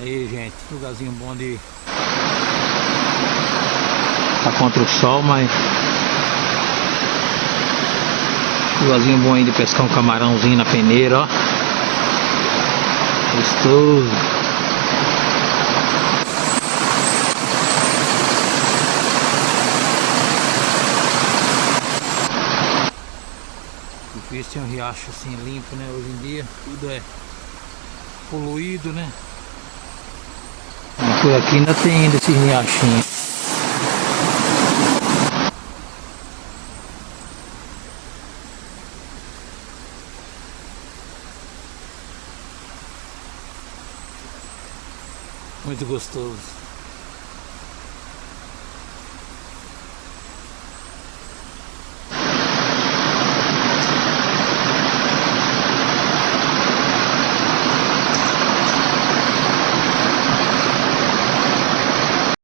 Aí, gente, lugarzinho bom de... Tá contra o sol, mas... Lugarzinho bom aí de pescar um camarãozinho na peneira, ó. Gostoso. Difícil ter um riacho assim limpo, né? Hoje em dia tudo é poluído, né? Mas por aqui ainda tem ainda esse riachinho. Muito gostoso.